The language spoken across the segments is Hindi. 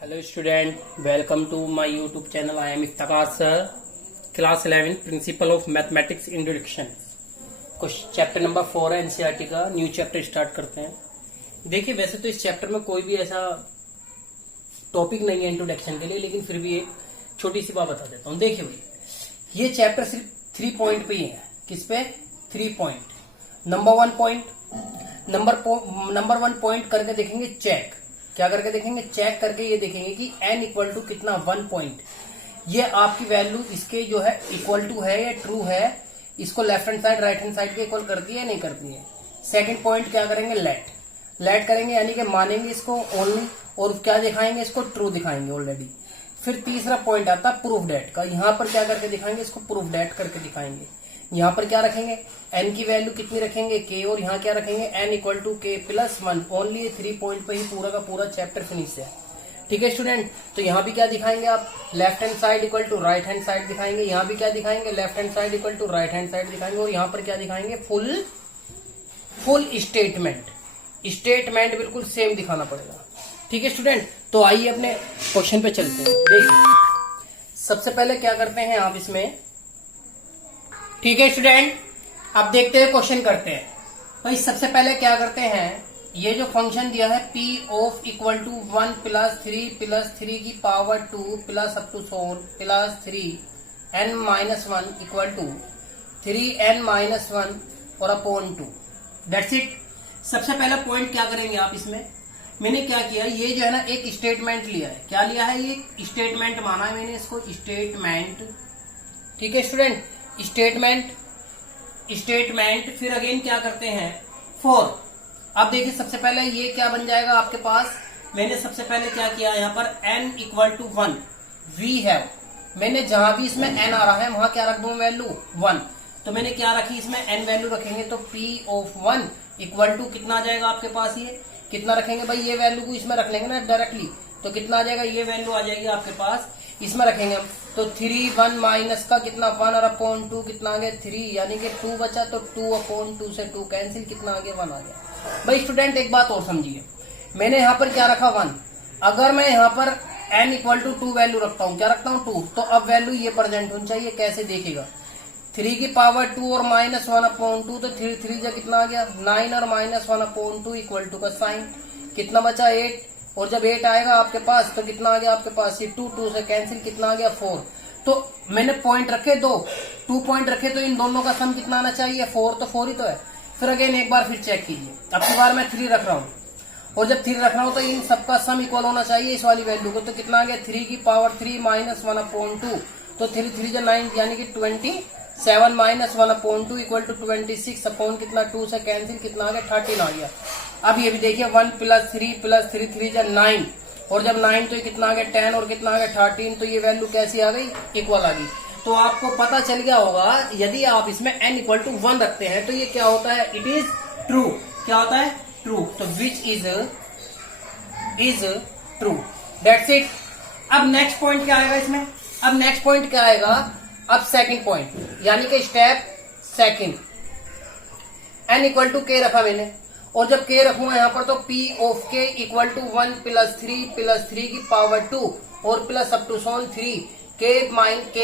Hello student, welcome to my YouTube channel. I am Iftkhar sir, class 11, Principle of Mathematics Introduction. कुछ चैप्टर नंबर 4 है एनसीईआरटी का, न्यू चैप्टर स्टार्ट करते हैं. देखिए वैसे तो इस चैप्टर में कोई भी ऐसा टॉपिक नहीं है इंट्रोडक्शन के लिए, लेकिन फिर भी एक छोटी सी बात बता देता हूँ. देखिए भाई ये चैप्टर सिर्फ 3 पॉइंट पे ही है. किस पे? 3 point. Number 1 point, number 1 point करके देखेंगे चेक. क्या करके देखेंगे? चेक करके ये देखेंगे कि n इक्वल टू कितना 1 पॉइंट, ये आपकी वैल्यू इसके जो है इक्वल टू है या ट्रू है, इसको left hand side right hand side के इक्वल करती है नहीं करती है. सेकंड पॉइंट क्या करेंगे? लेट करेंगे, यानी कि मानेंगे इसको ओनली, और क्या दिखाएंगे? इसको ट्रू दिखाएंगे ऑलरेडी. फिर तीसरा पॉइंट आता है प्रूफ डेट का. यहां पर क्या करके दिखाएंगे? इसको प्रूफ डेट करके दिखाएंगे. यहाँ पर क्या रखेंगे? n की वैल्यू कितनी रखेंगे? k. और यहाँ क्या रखेंगे? n equal to k plus 1. Only 3 point पे ही पूरा का पूरा चैप्टर फिनिश है. ठीक है स्टूडेंट. तो यहाँ भी क्या दिखाएंगे आप? Left hand side equal to right hand side दिखाएंगे. यहाँ भी क्या दिखाएंगे? Left hand side equal to right hand side दिखाएंगे. और यहाँ पर क्या दिखाएंगे? फुल स्टेटमेंट बिल्कुल सेम दिखाना पड़ेगा. ठीक है स्टूडेंट. तो आइए अपने क्वेश्चन पे चलते हैं. देखिए सबसे पहले क्या करते हैं आप इसमें. ठीक है स्टूडेंट, अब देखते हैं क्वेश्चन करते हैं. भाई सबसे पहले क्या करते हैं, ये जो फंक्शन दिया है p of equal to 1 plus 3 की पावर 2 प्लस अप टू सोन plus 3n minus 1 equal to 3n minus 1 और अपॉन 2. That's it. सबसे पहला पॉइंट क्या करेंगे आप इसमें. मैंने क्या किया, ये जो है ना एक स्टेटमेंट लिया है. क्या लिया है? ये स्टेटमेंट माना है मैंने इसको स्टेटमेंट. ठीक है स्टूडेंट. स्टेटमेंट फिर अगेन क्या करते हैं? फॉर. अब देखिए सबसे पहले ये क्या बन जाएगा आपके पास. मैंने सबसे पहले क्या किया, यहाँ पर n equal to 1 we have. मैंने जहां भी इसमें n आ रहा है वहां क्या रख दूं? वैल्यू 1. तो मैंने क्या रखी इसमें? n वैल्यू रखेंगे. तो p ऑफ 1 इक्वल टू कितना आ जाएगा आपके पास? ये कितना रखेंगे भाई? ये वैल्यू को इसमें रख लेंगे ना डायरेक्टली. तो कितना आ जाएगा? ये वैल्यू आ जाएगी आपके पास, इसमें रखेंगे हम. तो 3 1 माइनस का कितना 1 और अपॉन 2 कितना आ गया 3, यानी कि 2 बचा. तो 2 अपॉन 2 से 2 कैंसिल, कितना आ गया 1 आ गया. भाई स्टूडेंट एक बात और समझिए, मैंने यहाँ पर क्या रखा 1. अगर मैं यहाँ पर n इक्वल टू 2 वैल्यू रखता हूँ, क्या रखता हूँ 2, तो अब वैल्यू ये प्रेजेंट होनी चाहिए. कैसे देखेगा? 3 की पावर 2 और माइनस 1 अपॉन 2, तो 3 जा कितना आ गया 9 और माइनस 1 अपॉन 2 इक्वल टू का साइन, कितना बचा 8. और जब 8 आएगा आपके पास तो कितना आ गया आपके पास? ये 2 से कैंसिल, कितना आ गया 4. तो मैंने पॉइंट रखे 2 पॉइंट रखे, तो इन दोनों का सम कितना आना चाहिए? 4. तो 4 ही तो है. फिर अगेन एक बार फिर चेक कीजिए. अब की बार मैं 3 रख रहा हूँ, और जब 3 रख रहा हूँ तो इन सबका सम इक्वल होना चाहिए इस वाली वैल्यू को. तो कितना आ गया 3 की पावर 3 माइनस 1 अपॉन 2. तो 3 जा 9, यानी कि 27 minus 1 upon 2 equal to 26 upon कितना 2 से कैंसिल, कितना आ गया 13 आ गया. अब ये भी देखिए 1 प्लस 3 जा 9, और जब 9 तो ये कितना आ गया 10, और कितना आ गया 13. तो ये वैल्यू कैसी आ गई? इक्वल आ गई. तो आपको पता चल गया होगा यदि आप इसमें n इक्वल टू 1 रखते हैं तो ये क्या होता है? It is true. क्या होता है? ट्रू. तो which is true. That's it. अब नेक्स्ट पॉइंट क्या आएगा इसमें? अब नेक्स्ट पॉइंट क्या आएगा? अब सेकंड पॉइंट, यानी कि step second. n equal to k रखा मैंने, और जब k रखूंगा यहाँ पर तो p of k equal to 1 plus 3 की पावर 2 और प्लस अप टू सोन 3 k माइनस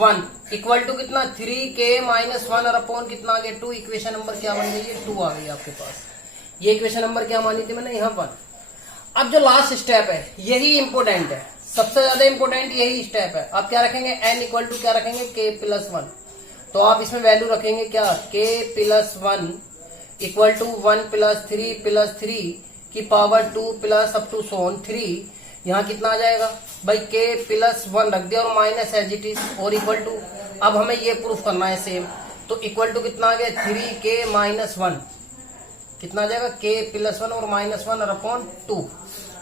1 इक्वल टू कितना 3k माइनस 1 और अपॉन कितना आ गया 2. इक्वेशन नंबर क्या बन गई? ये 2 आ गई आपके पास. ये इक्वेशन नंबर क्या मानी थी मैंने यहाँ पर. अब जो लास्ट स्टेप है यही इंपोर्टेंट है, सबसे ज्यादा इंपोर्टेंट यही स्टेप है. आप क्या रखेंगे? n इक्वल टू क्या रखेंगे? k plus 1. तो आप इसमें वैल्यू रखेंगे क्या? k plus 1 equal to 1 plus 3 की पावर 2 प्लस अप टू सोन 3. यहाँ कितना आ जाएगा भाई? k प्लस 1 रख दिया और माइनस एज इट इज और इक्वल टू. अब हमें ये प्रूफ करना है सेम. तो इक्वल टू कितना आ गया 3k माइनस 1, कितना आ जाएगा k प्लस 1 और माइनस 1 और अपॉन 2.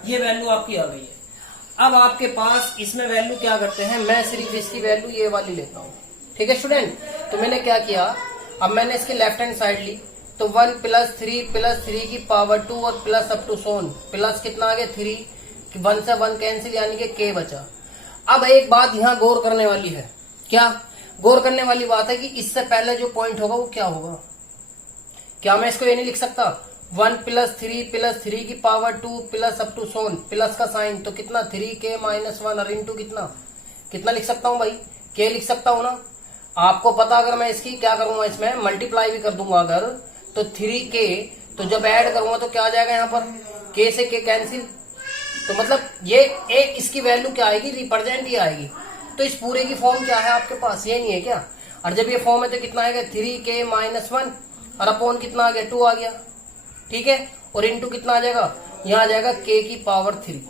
ये वैल्यू आपकी आ गई है. अब आपके पास इसमें वैल्यू क्या करते हैं, मैं सिर्फ इसकी वैल्यू ये वाली लेता हूँ. ठीक है स्टूडेंट. तो मैंने क्या किया, अब मैंने इसकी लेफ्ट हैंड साइड ली. तो 1 प्लस 3 की पावर 2 और प्लस अप टू सोन प्लस कितना आ गया 3, 1 से 1 कैंसिल, यानी कि k बचा. अब एक बात यहाँ गौर करने वाली है. क्या गौर करने वाली बात है कि इससे पहले जो पॉइंट होगा वो क्या होगा. क्या मैं इसको ये नहीं लिख सकता 1 प्लस 3 की पावर 2 प्लस अप टू सोन प्लस का साइन, तो कितना 3k माइनस 1 और इंटू कितना लिख सकता हूँ भाई, k लिख सकता हूँ ना। आपको पता, अगर मैं इसकी क्या करूंगा, इसमें मल्टीप्लाई भी कर दूंगा अगर, तो 3k, तो जब ऐड करूंगा तो क्या आ जाएगा यहाँ पर, k से k कैंसिल, तो मतलब ये एक इसकी वैल्यू क्या आएगी, रिप्रेजेंट ही आएगी। तो इस पूरे की फॉर्म क्या है आपके पास, ये नहीं है क्या। और जब ये फॉर्म है तो कितना आएगा 3k माइनस 1 और अपॉन कितना आ गया 2 आ गया, ठीक है। और इंटू कितना आ जाएगा, यहाँ आ जाएगा k की पावर 3।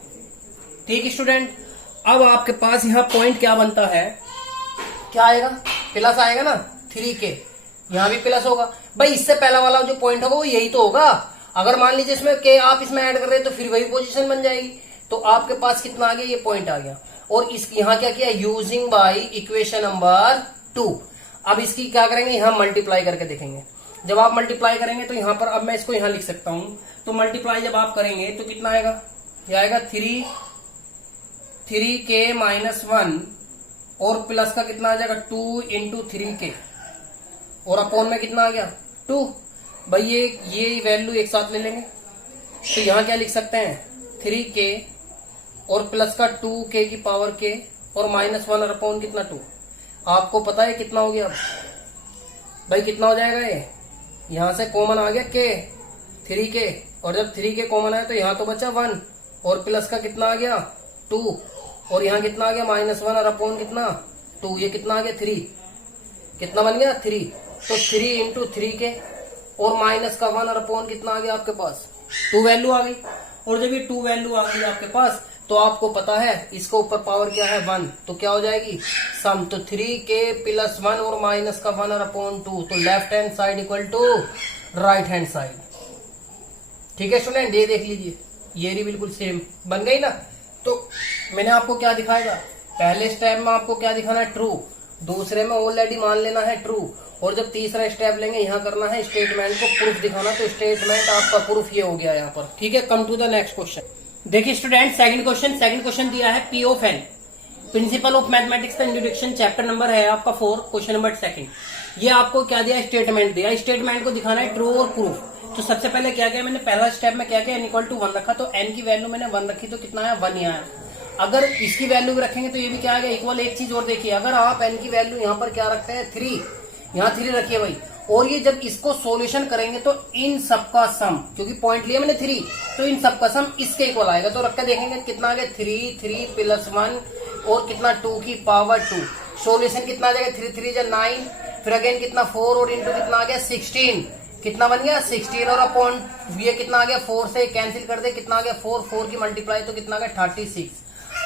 ठीक स्टूडेंट, अब आपके पास यहाँ पॉइंट क्या बनता है, क्या आएगा, प्लस आएगा ना 3k, यहाँ भी प्लस होगा भाई। इससे पहला वाला जो पॉइंट होगा वो यही तो होगा। अगर मान लीजिए इसमें k आप इसमें ऐड कर रहे हैं तो फिर वही पोजीशन बन जाएगी। तो आपके पास कितना आ गया, ये पॉइंट आ गया। और इस यहाँ क्या किया, यूजिंग बाय इक्वेशन नंबर 2। अब इसकी क्या करेंगे, यहाँ मल्टीप्लाई करके देखेंगे। जब आप मल्टीप्लाई करेंगे तो यहाँ पर, अब मैं इसको यहाँ लिख सकता हूं, तो मल्टीप्लाई जब आप करेंगे तो कितना आएगा, ये आएगा 3k माइनस 1 और प्लस का कितना आ जाएगा 2 इंटू 3k और अपॉन में कितना आ गया 2। भाई ये वैल्यू एक साथ ले लेंगे, तो यहाँ क्या लिख सकते हैं 3k और प्लस का 2k की पावर k और माइनस 1 और अपॉन कितना 2। आपको पता है कितना हो गया भाई, कितना हो जाएगा ये, यहाँ से कॉमन आ गया k 3k, और जब 3k कॉमन आया तो यहाँ तो बचा 1 और प्लस का कितना आ गया 2 और यहाँ कितना आ गया माइनस 1 और अपॉन कितना 2, ये कितना आ गया 3, कितना बन गया 3। तो 3 इंटू 3k और माइनस का 1 और अपॉन कितना आ गया आपके पास 2 वैल्यू आ गई। और जब ये 2 वैल्यू आ गई आपके पास, तो आपको पता है इसको ऊपर पावर क्या है 1, तो क्या हो जाएगी सम, तो 3k प्लस 1 और माइनस का 1 और अपॉन 2, तो left hand side equal to right hand side. ठीक है स्टूडेंट, ये देख लीजिए, ये भी बिल्कुल सेम बन गई ना। तो मैंने आपको क्या दिखाएगा, पहले स्टेप में आपको क्या दिखाना है ट्रू, दूसरे में ऑलरेडी मान लेना है ट्रू, और जब तीसरा स्टेप लेंगे यहाँ करना है स्टेटमेंट को प्रूफ दिखाना। तो स्टेटमेंट आपका प्रूफ ये हो गया यहाँ पर। ठीक है, come to the next question. देखिए स्टूडेंट, सेकंड क्वेश्चन दिया है P of N, principle of mathematics का इंट्रोडक्शन, चैप्टर नंबर है आपका 4, क्वेश्चन नंबर 2। ये आपको क्या दिया, स्टेटमेंट दिया, स्टेटमेंट को दिखाना है ट्रू और प्रूफ। तो सबसे पहले क्या किया मैंने, पहला स्टेप में क्या किया, n इक्वल टू 1 रखा, तो n की वैल्यू मैंने 1 रखी, तो कितना आया 1 ही आया। अगर इसकी वैल्यू भी रखेंगे तो ये भी क्या आ गया इक्वल। एक चीज और देखिए, अगर आप n की वैल्यू यहाँ पर क्या रखते हैं 3, यहाँ 3 रखिए भाई, और ये जब इसको सॉल्यूशन करेंगे तो इन सबका सम, क्योंकि पॉइंट लिया मैंने 3, तो इन सबका सम इसके इक्वल आएगा। तो रख के देखेंगे कितना आ गया 3 प्लस 1 और कितना 2 की पावर 2, सॉल्यूशन कितना आ जाएगा 3 3 9, फिर अगेन कितना 4 और इंटू कितना आ गया 16, कितना बन गया 16 और अपॉन ये कितना आ गया 4 से कैंसिल कर दे, कितना आ गया 4 की मल्टीप्लाई तो कितना आ गया 36।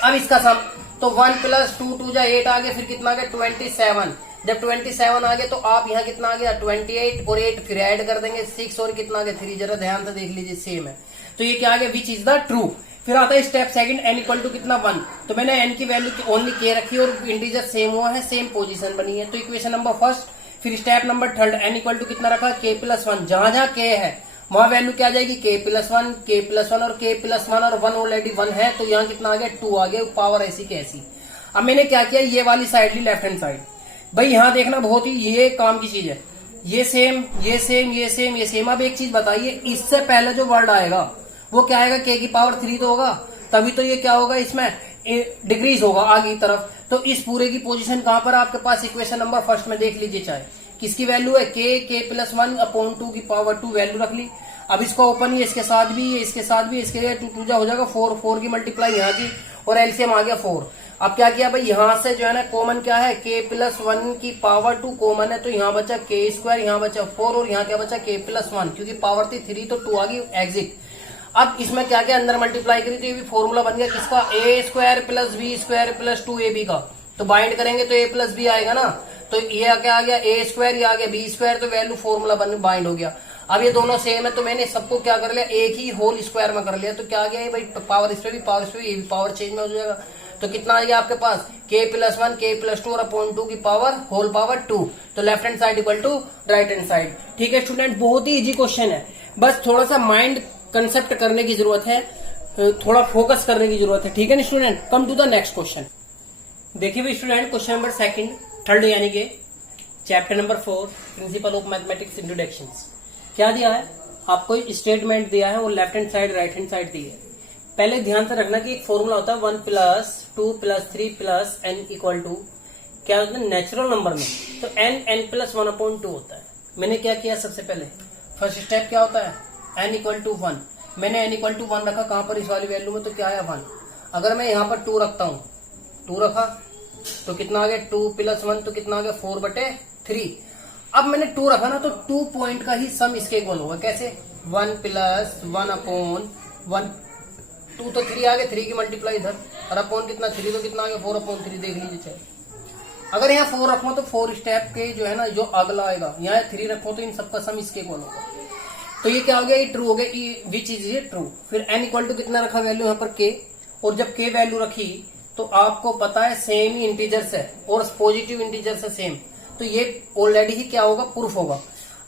अब इसका सम, तो 1 प्लस 2 2 जा 8 आ गया, फिर कितना आ गया 27। जब 27 आ गया तो आप यहाँ कितना आ गया 28 और 8 फिर ऐड कर देंगे 6 और कितना आ गया 3, जरा ध्यान से देख लीजिए सेम है। तो ये क्या आ गया, विच इज द ट्रू। फिर आता है step second, n equal to कितना 1, तो मैंने n की वैल्यू ओनली k रखी और इंटीजर सेम हुआ है, सेम पोजीशन बनी है। तो इक्वेशन नंबर फर्स्ट, फिर step number third, n equal to कितना रखा k प्लस 1, जहां जहां k है वहां वैल्यू क्या आ जाएगी k प्लस 1 और k प्लस 1 और 1 ऑलरेडी 1 है, तो यहाँ कितना आ गया 2 आ गया, पावर ऐसी की ऐसी। अब मैंने क्या किया, ये वाली साइड ली लेफ्ट हैंड साइड। भाई यहाँ देखना बहुत ही ये काम की चीज है, ये सेम ये सेम ये सेम ये सेम। अब एक चीज बताइए, इससे पहले जो वर्ड आएगा वो क्या आएगा, k की पावर 3 तो होगा, तभी तो ये क्या होगा इसमें डिक्रीज होगा आगे की तरफ। तो इस पूरे की पोजीशन कहां पर आपके पास, इक्वेशन नंबर फर्स्ट में देख लीजिए, चाहे किसकी वैल्यू है k प्लस 1 अपॉन 2 की पावर 2 वैल्यू रख ली। अब इसको ओपन ही इसके साथ भी इसके साथ भी, इसके 2 हो जाएगा 4 की मल्टीप्लाई यहाँ की और एलसीएम आ गया 4। अब क्या किया भाई, यहाँ से जो है ना कॉमन क्या है k प्लस 1 की पावर 2 कॉमन है, तो यहाँ बचा k स्क्वायर, यहाँ बचा 4 और यहाँ क्या बचा k प्लस 1, क्योंकि पावर थी 3 तो 2 आ गई एग्जिट। अब इसमें क्या क्या अंदर मल्टीप्लाई करी तो ये भी फॉर्मूला बन गया किसका, a square plus b square plus 2ab का। तो बाइंड करेंगे तो a प्लस बी आएगा ना, तो ये क्या आ गया a स्क्वायर, ये आ गया b स्क्वायर, तो वैल्यू फॉर्मूला बन बाइंड हो गया। अब ये दोनों सेम है तो मैंने सबको क्या कर लिया, एक ही होल स्क्वायर में कर लिया, तो क्या आ गया भाई पावर इस पे भी पावर इस पे भी, ये भी पावर चेंज में हो जाएगा। तो कितना आ गया आपके पास k प्लस 1 k प्लस 2 और अपॉन 2 की पावर होल पावर 2, तो left hand side equal to right hand side. ठीक है स्टूडेंट, बहुत ही इजी क्वेश्चन है, बस थोड़ा सा माइंड कंसेप्ट करने की जरूरत है, थोड़ा फोकस करने की जरूरत है। ठीक है ना student, come to the next question. देखिए भाई स्टूडेंट, क्वेश्चन नंबर थर्ड यानी कि chapter number 4, principle of mathematics introduction. क्या दिया है, आपको स्टेटमेंट दिया है और left hand side right hand side दी है। पहले ध्यान से रखना कि एक फॉर्मूला होता है 1 + 2 + 3 + n इक्वल टू क्या होता है नेचुरल नंबर में, तो n + 1/2 होता है। मैंने क्या किया सबसे पहले फर्स्ट स्टेप क्या होता है n = 1, मैंने n = 1 रखा कहां पर इस वाली वैल्यू में, तो क्या आया 1। अगर मैं यहाँ पर 2 रखता हूँ, 2 रखा तो कितना आ गया 2 + 1 तो कितना आ गया 4/3। अब मैंने 2 रखा ना तो 2 पॉइंट का ही सम इसके इक्वल होगा। कैसे 1 + 1/1, 2 तो 3 आ गया, 3 की मल्टीप्लाई इधर और अपॉन कितना 3 तो कितना आ गया 4/3। देख लीजिए चाहे अगर यहाँ 4 रखो तो 4 स्टेप के जो है ना जो अगला आएगा, यहाँ 3 रखो तो इन सबका सम इसके इक्वल होगा। तो ये क्या हो गया, ये ट्रू हो गया, विच इज ये ट्रू। फिर n = कितना रखा वैल्यू यहाँ पर k, और जब k वैल्यू रखी तो आपको पता है सेम ही इंटीजर्स है और पॉजिटिव इंटीजर्स है सेम, तो ये ऑलरेडी ही क्या होगा प्रूफ होगा।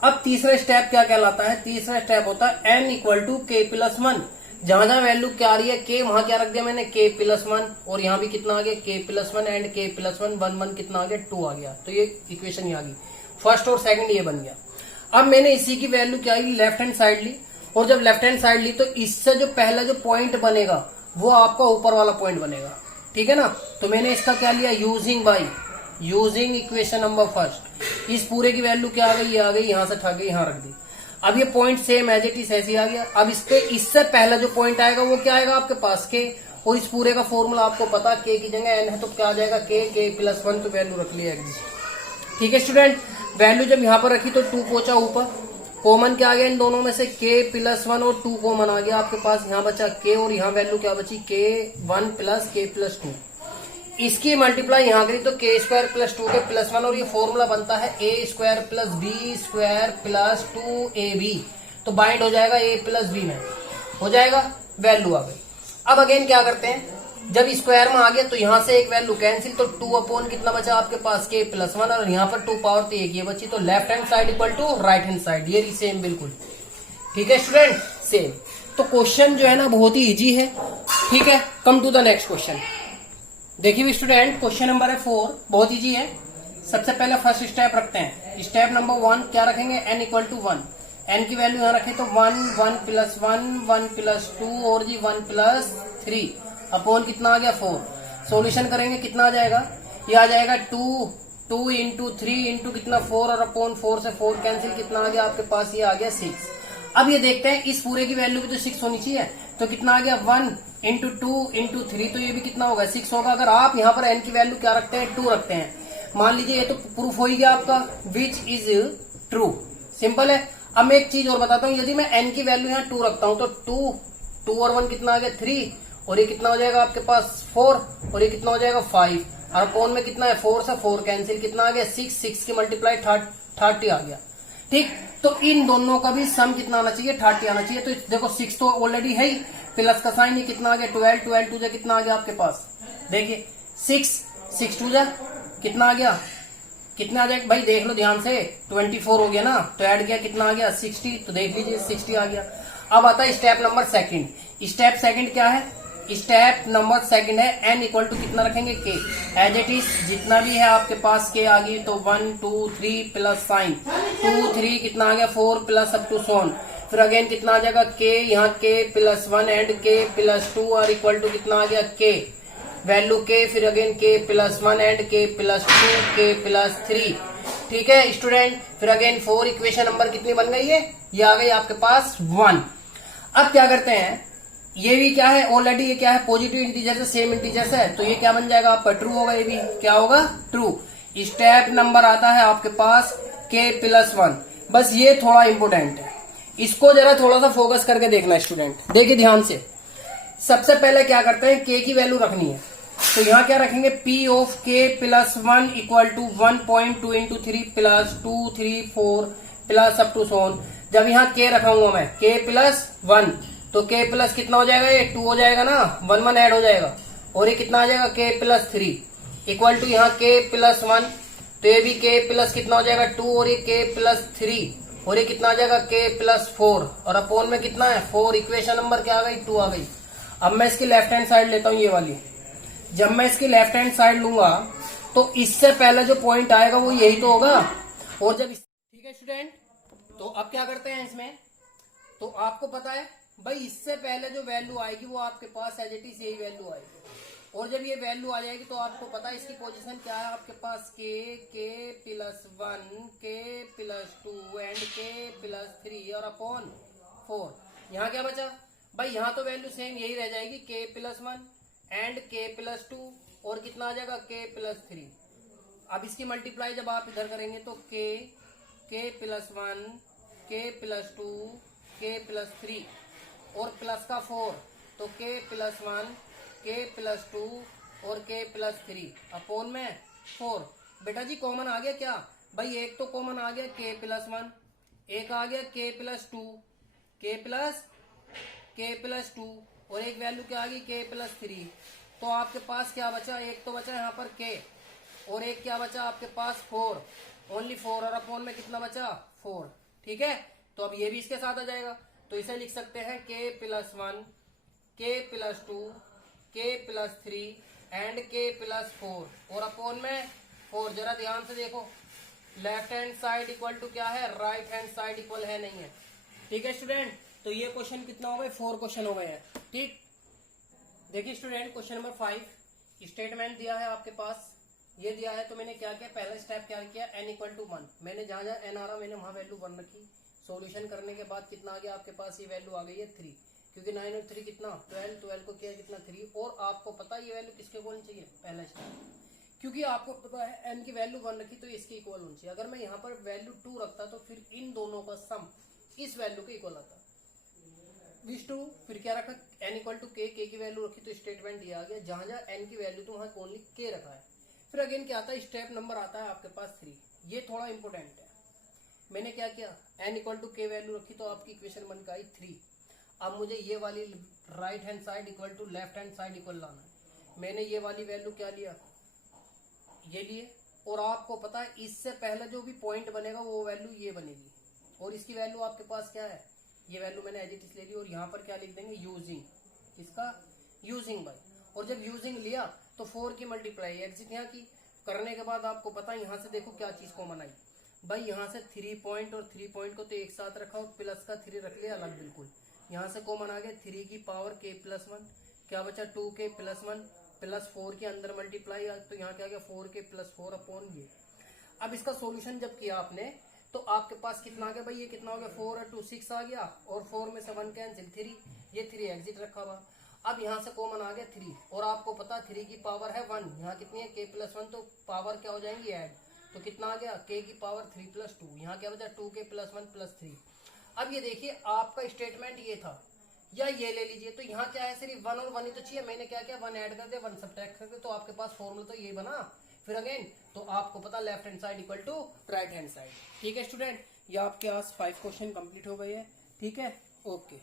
अब तीसरा स्टेप क्या कहलाता है, तीसरा स्टेप होता है n = k + 1। जहां जहां वैल्यू क्या आ रही है k, वहां क्या रख दिया मैंने k + 1, और यहाँ भी कितना आ गया k + 1 एंड k + 1 1 1 कितना आ गया 2 आ गया। तो ये इक्वेशन आ गई, फर्स्ट और सेकंड ये बन गया। अब मैंने इसी की वैल्यू क्या ली, लेफ्ट हैंड साइड ली, और जब लेफ्ट हैंड साइड ली तो इससे जो पहला जो पॉइंट बनेगा वो आपका ऊपर वाला पॉइंट बनेगा, ठीक है ना। तो मैंने इसका क्या लिया, यूजिंग इक्वेशन नंबर फर्स्ट, इस पूरे की वैल्यू क्या आ गई, ये आ गई, यहां से उठा के यहां रख दी। अब ये point same as it is ऐसे ही आ गया। अब इससे पहला जो पॉइंट आएगा वो क्या आएगा आपके पास के, और इस पूरे का फॉर्मूला आपको पता k की जगह n है तो क्या आ जाएगा k + 1, तो वैल्यू रख लिया एग्जिस्ट। ठीक है स्टूडेंट, वैल्यू जब यहाँ पर रखी तो 2 पहुंचा ऊपर, कॉमन क्या आ गया इन दोनों में से k + 1 और 2 कॉमन आ गया आपके पास, यहाँ बचा k और यहाँ वैल्यू क्या बची k1 + k + 2। इसकी मल्टीप्लाई यहाँ करी तो k² + 2k + 1, और ये फॉर्मूला बनता है a² + b² + 2ab, तो बाइंड हो जाएगा a + b में, हो जाएगा, वैल्यू आ गई। अब अगेन क्या करते हैं, जब स्क्वायर में आ गया तो यहाँ से एक वैल्यू कैंसिल, तो 2 कितना बचा आपके पास k + 1, और यहाँ पर 2 पावर तो एक ये बची, तो left hand side equal to right hand side, ये सेम बिल्कुल। ठीक है स्टूडेंट, सेम। तो क्वेश्चन जो है ना बहुत ही इजी है। ठीक है, come to the next question. देखिए स्टूडेंट, क्वेश्चन नंबर है 4, बहुत इजी है। सबसे पहले फर्स्ट स्टेप रखते हैं, स्टेप नंबर 1 क्या रखेंगे, n = 1, n की वैल्यू यहाँ रखे तो 1 1 + 1 1 + 2 और जी 1 + 3 अपॉन कितना आ गया 4। सॉल्यूशन करेंगे कितना आ जाएगा, ये आ जाएगा 2 2 × 3 × कितना 4 और अपॉन 4 से 4 कैंसिल, कितना आ गया आपके पास, ये आ गया 6। अब ये देखते हैं इस पूरे की वैल्यू भी तो 6 होनी चाहिए, तो कितना आ गया 1 × 2 × 3, तो ये भी कितना होगा 6 होगा। अगर आप यहाँ पर n की वैल्यू क्या रखते हैं 2 रखते हैं, मान लीजिए ये तो प्रूफ हो ही गया आपका, विच इज ट्रू, सिंपल है। अब मैं एक चीज और बताता हूँ, यदि मैं n की वैल्यू यहाँ 2 रखता हूँ तो 2 और 1 कितना आ गया 3, और ये कितना हो जाएगा आपके पास 4, और ये कितना हो जाएगा 5, और अपॉन में कितना है 4 से 4 कैंसिल, कितना आ गया 6 की मल्टीप्लाई 30 आ गया। ठीक, तो इन दोनों का भी सम कितना आना चाहिए 30 आना चाहिए। तो देखो 6 तो ऑलरेडी है ही, प्लस का साइन, ये कितना आ गया 12 2 कितना आ गया आपके पास, देखिए 6 2 कितना आ गया, कितना आ जाएगा भाई देख लो ध्यान से, 24 हो गया ना, तो ऐड किया कितना आ गया 60, तो देख लीजिए 60 आ गया। अब आता है step number second. Step second क्या है, स्टेप नंबर सेकंड है n = कितना रखेंगे k, एज इट इज जितना भी है आपके पास k आ गई, तो 1 2 3 प्लस साइन 2 3 कितना आ गया 4 प्लस अप टू सोन, फिर अगेन कितना आ जाएगा k, यहाँ k + 1 एंड k + 2 और इक्वल टू कितना आ गया k वैल्यू k, फिर again k + 1 and k + 2 k + 3। ठीक है स्टूडेंट, फिर अगेन 4, इक्वेशन नंबर कितनी बन गई है, ये आ गई आपके पास 1। अब क्या करते हैं, ये भी क्या है ऑलरेडी, ये क्या है पॉजिटिव इंटीजर से सेम इंटीजर है, तो ये क्या बन जाएगा आपका ट्रू होगा, ये भी क्या होगा ट्रू। स्टेप नंबर आता है आपके पास k + 1, बस ये थोड़ा इंपोर्टेंट है, इसको जरा थोड़ा सा फोकस करके देखना स्टूडेंट, देखिए ध्यान से। सबसे पहले क्या करते हैं, k की वैल्यू रखनी है, तो यहाँ क्या रखेंगे p of k + 1 = 1.2 × 3 + 2 3 4 plus up to सोन। जब यहाँ k रखाऊंगा मैं k + 1, तो k प्लस कितना हो जाएगा, ये 2 हो जाएगा ना, 1 1 ऐड हो जाएगा, और ये कितना आ जाएगा k + 3 इक्वल टू यहाँ k + 1, तो ये भी k प्लस कितना हो जाएगा 2, और ये k + 3, और ये कितना आ जाएगा k + 4, और अपॉन में कितना है 4, इक्वेशन नंबर क्या आ गई 2 आ गई। अब मैं इसकी लेफ्ट हैंड साइड लेता हूँ ये वाली, जब मैं इसकी लेफ्ट हैंड साइड लूंगा तो इससे पहले जो पॉइंट आएगा वो यही तो होगा, और जब ठीक है स्टूडेंट, तो अब क्या करते हैं इसमें तो आपको पता है भाई इससे पहले जो वैल्यू आएगी वो आपके पास एज इट इज यही वैल्यू आएगी, और जब ये वैल्यू आ जाएगी तो आपको पता है इसकी पोजीशन क्या है आपके पास, के प्लस 1, के प्लस 2 एंड के प्लस 3 और अपॉन 4। यहाँ क्या बचा भाई, यहाँ तो वैल्यू सेम यही रह जाएगी, के प्लस 1 एंड के प्लस 2 और कितना आ जाएगा के प्लस 3। अब इसकी मल्टीप्लाई जब आप इधर करेंगे तो के प्लस 1, के प्लस 2, के प्लस 3 और प्लस का 4, तो के प्लस 1, के प्लस 2 और के प्लस 3 अपॉन में 4। बेटा जी कॉमन आ गया क्या भाई, एक तो कॉमन आ गया के प्लस 1, एक आ गया के प्लस 2, के प्लस 2 और एक वैल्यू क्या आ गई के प्लस 3। तो आपके पास क्या बचा, एक तो बचा यहाँ पर के और एक क्या बचा आपके पास 4, ओनली 4 और अपॉन में कितना बचा 4। ठीक है, तो अब ये भी इसके साथ आ जाएगा, तो इसे लिख सकते हैं के प्लस 1, के प्लस 2, के प्लस 3 एंड के प्लस 4 और अपॉन में 4। जरा ध्यान से देखो, left hand side equal to क्या है, राइट हैंड साइड इक्वल है नहीं है। ठीक है स्टूडेंट, तो ये क्वेश्चन कितना हो गए, 4 क्वेश्चन हो गए हैं। ठीक, देखिए स्टूडेंट क्वेश्चन नंबर 5 स्टेटमेंट दिया है आपके पास, ये दिया है तो मैंने क्या किया, पहला स्टेप क्या किया, n इक्वल टू 1। मैंने जहां जहां n आ रहा मैंने वहां वैल्यू 1 रखी। सॉल्यूशन करने के बाद कितना आ गया आपके पास, ये वैल्यू आ गई है 3, क्योंकि 9 और 3 कितना 12, 12 को किया कितना 3। और आपको पता है ये वैल्यू किसके इक्वल होनी चाहिए, पहला स्टेप, क्योंकि आपको पता है n की वैल्यू 1 रखी तो इसके इक्वल होनी चाहिए। अगर मैं यहाँ पर वैल्यू 2 रखता तो फिर इन दोनों का सम इस वैल्यू के इक्वल आता, विच टू। फिर क्या रखा, n इक्वल टू के की वैल्यू रखी तो स्टेटमेंट दिया गया, जहां जहां n की वैल्यू तो वहां ओनली k रखा है। फिर अगेन क्या आता है, स्टेप नंबर आता है आपके पास 3। ये थोड़ा इंपोर्टेंट है। मैंने क्या किया, n इक्वल टू के वैल्यू रखी तो आपकी इक्वेशन बन के आई 3। अब मुझे ये वाली right hand side equal to left hand side equal लाना है। मैंने ये वाली वैल्यू क्या लिया, ये लिए, और आपको पता है इससे पहले जो भी पॉइंट बनेगा वो वैल्यू ये बनेगी, और इसकी वैल्यू आपके पास क्या है, ये वैल्यू मैंने एज इट इज ले ली। और यहाँ पर क्या लिख देंगे, यूजिंग, किसका, यूजिंग बाय। और जब यूजिंग लिया तो 4 की मल्टीप्लाई एग्जिट यहाँ की करने के बाद आपको पता है यहाँ से देखो क्या चीज कॉमन आई भाई, यहाँ से 3 पॉइंट और 3 पॉइंट को तो एक साथ रखा और प्लस का 3 रख लिया अलग बिल्कुल। यहाँ से कॉमन आ गया 3 की पावर के प्लस 1, क्या बचा 2 के प्लस 1 प्लस 4 के अंदर मल्टीप्लाई, तो यहाँ क्या गया 4 के प्लस 4 अपॉन ये। अब इसका सोल्यूशन जब किया आपने तो आपके पास कितना आ गया भाई, ये कितना हो गया 4 और 2 6 आ गया, और 4 में से 1 कैंसिल 3, ये 3 एग्जिट रखा हुआ। अब यहाँ से कॉमन आ गया 3, और आपको पता 3 की पावर है 1, यहाँ कितनी है k प्लस 1, तो पावर क्या हो जाएंगी ऐड, तो कितना आ गया k की पावर 3 प्लस 2, यहाँ क्या बचा 2k प्लस 1 प्लस 3। अब ये देखिए आपका स्टेटमेंट ये था, या ये ले लीजिए, तो यहाँ क्या है सिर्फ 1 और 1 ही तो चाहिए। मैंने क्या किया 1 ऐड कर दिया 1 सब्ट्रैक्ट कर दिया, तो आपके पास फॉर्मूला तो ये बना। फिर अगेन तो आपको पता left hand side equal to right hand side. ठीक है स्टूडेंट, ये आपके पास 5 क्वेश्चन कंप्लीट हो गए हैं। ठीक है, ओके।